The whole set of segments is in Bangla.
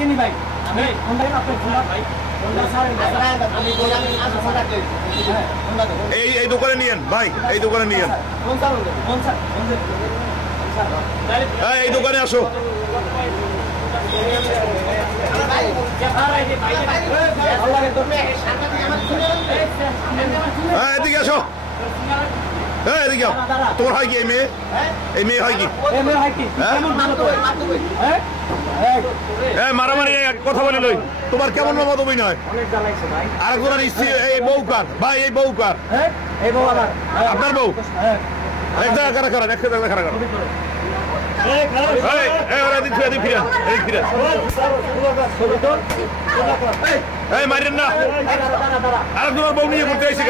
চিনি ভাই, আমি ফোনটা আপনার ফোনটা ভাই, ফোনটা স্যার আমি বললাম আচ্ছা স্যার রাখতে হ্যাঁ ফোনটা দেবো। এই দোকানে নিয়েন ভাই, এই দোকানে নিয়েন। Phone sir phone sir phone sir এই দোকানে আসো। হ্যাঁ এদিকে আসো, হ্যাঁ এদিকে আও। তোমার হয় কি এই মেয়ে? এই মেয়ে হয় কি? হ্যাঁ মারামারি কথা বলে লই। তোমার কেমন মত অভিনয়? আরেকজনের স্ত্রী এই বউ কার ভাই? এই বউ কার? আপনার বউ? এক জায়গা কারা কারা, এক জায়গা কারা কারা? মারেন না, আর তোমার বউ নিয়ে ঘুরতে আইসি।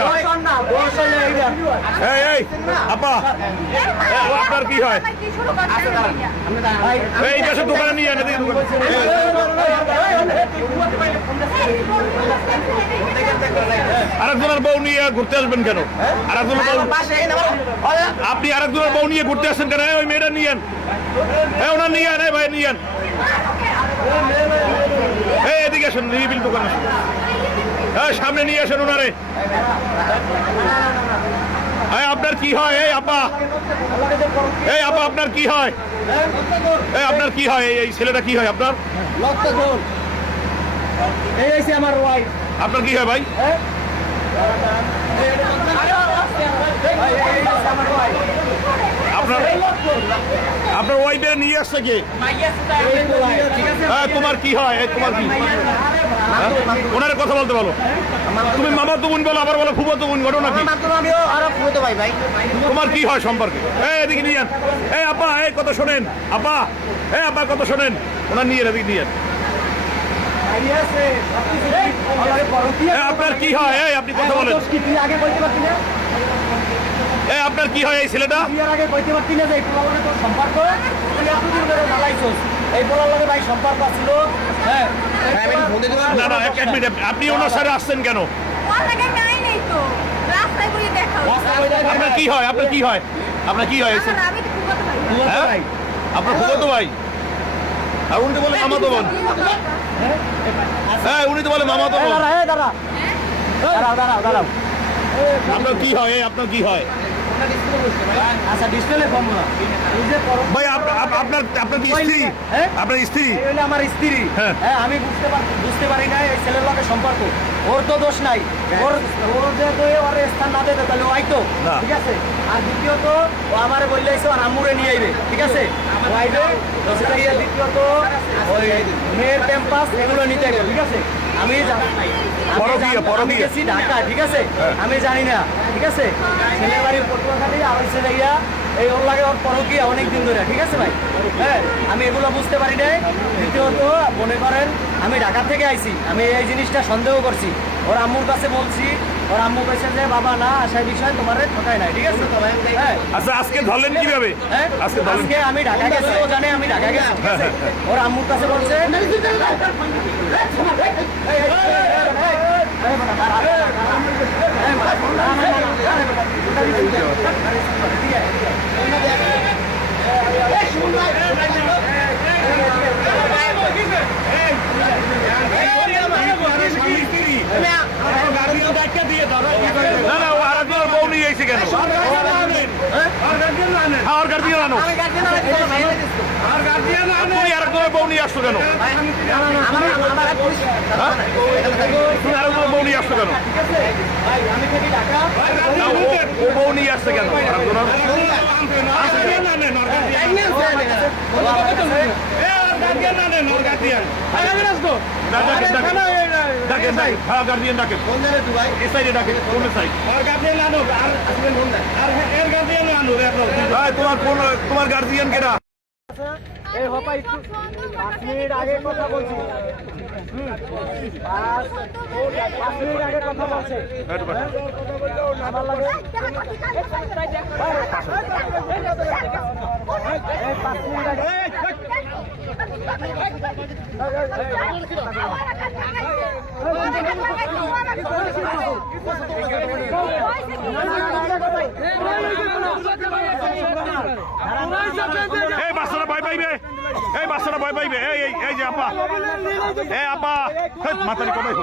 আপা আপনার কি হয়? এই দেশের দোকানে নিয়ে আনে আরেকজনের বউ নিয়ে ঘুরতে আসবেন কেন? আরেকজনের বউ, আপনি আরেকজনের বউ নিয়ে ঘুরতে আসছেন কেন? ওই মেয়েটা নিয়েন, ওনার নিয়ে আন ভাই, নিয়েন। এদিকে আসুন, নিরিবিল দোকান আসুন, সামনে নিয়ে আসেন ওনারে। আপনার কি হয়? এই আপা, এই আপা আপনার কি হয়? আপনার কি হয়? এই ছেলেটা কি হয় আপনার? আমার ওয়াইফ। আপনার কি হয় ভাই? আপনার ওয়াইফের নিয়ে আসছে কে? তোমার কি হয়? তোমার কি? ওনার কথা বলতে বলো। তুমি মামা তো বোন বলো, আবার বলো ফুফো তো বোন, ঘটনা কি? তোমার কি হয় সম্পর্কে? এদিকে নিয়ে এই আপা, এই কথা শোনেন আপা, আপা কথা শোনেন, ওনার নিয়ে এদিকে নিয়ে। আপনার কি হয়? আপনি কথা বলেন। আপনার কি হয়? এই ছেলেটা সম্পর্ক এই বলার লগে ভাই সম্পর্ক ছিল। হ্যাঁ না না, এক মিনিট, আপনি ওনার সাথে আসছেন কেন? আপনার কি হয়? আপনার কি হয়? আপনার কি হয়? আপনার ফুফাতো ভাই, আর উনি তো বলে মামা তো বোন। হ্যাঁ উনি তো বলে মামা তো বোন। আপনার কি হয়? আপনার কি হয়? আচ্ছা ডিসপ্লে ফর্ম না ভাই আপনার কি স্ত্রী? আপনার স্ত্রী? আমার স্ত্রী। হ্যাঁ আমি বুঝতে পারি না এই ছেলের লগে সম্পর্ক। ওর তো দোষ নাই, ওর যে ওর স্থান না দেবে তাহলে ওই তো ঠিক আছে। আর দ্বিতীয়ত ও আমারে বললে আর আম্মুরে নিয়ে আইবে, ঠিক আছে ও আইবে। দ্বিতীয়ত ওই মেয়ের ক্যাম্পাস এগুলো নিতে আইবে, ঠিক আছে। আমি গেছি ঢাকা, ঠিক আছে, আমি জানি না, ঠিক আছে। ছেলের বাড়ির পটুয়াখালী আর ওই ছেলে ইয়া এই ওর লাগে ওর পরকীয়া অনেকদিন ধরে, ঠিক আছে ভাই। হ্যাঁ আমি এগুলো বুঝতে পারি নাই। দ্বিতীয়ত মনে করেন আমি ঢাকা থেকে আইছি, আমি এই জিনিসটা সন্দেহ করছি। ওর আম্মুর কাছে বলছি, ওর আম্মু বলছে যে বাবা না আসার বিষয় তোমার ঠকায় নাই, ঠিক আছে। হ্যাঁ আচ্ছা আজকে ধরলেন কিভাবে? আজকে আমি ঢাকা গেছি, ও জানে আমি ঢাকা গেছি, ঠিক আছে। ওর আম্মুর কাছে বলছে না না, ও আরেকজনের বউ নিয়ে এসে কেন? তুমি আরেকজনের বউ নিয়ে আসছো কেন? আরেকজনের বউ নিয়ে আসছো কেন? ও বউ নিয়ে আসছে কেন? তোমার গার্জিয়ান কেনা? এই হপাই 5 মিনিট আগে কথা বলছি, 5 মিনিট আগে কথা বলছে। আমার লাগে 5 মিনিট আগে বাচ্চারা ভয় পাইবে। এই বাচ্চাটা ভয় পাইবে এই এই এই যে আপা এই আপা মাথারি কমাই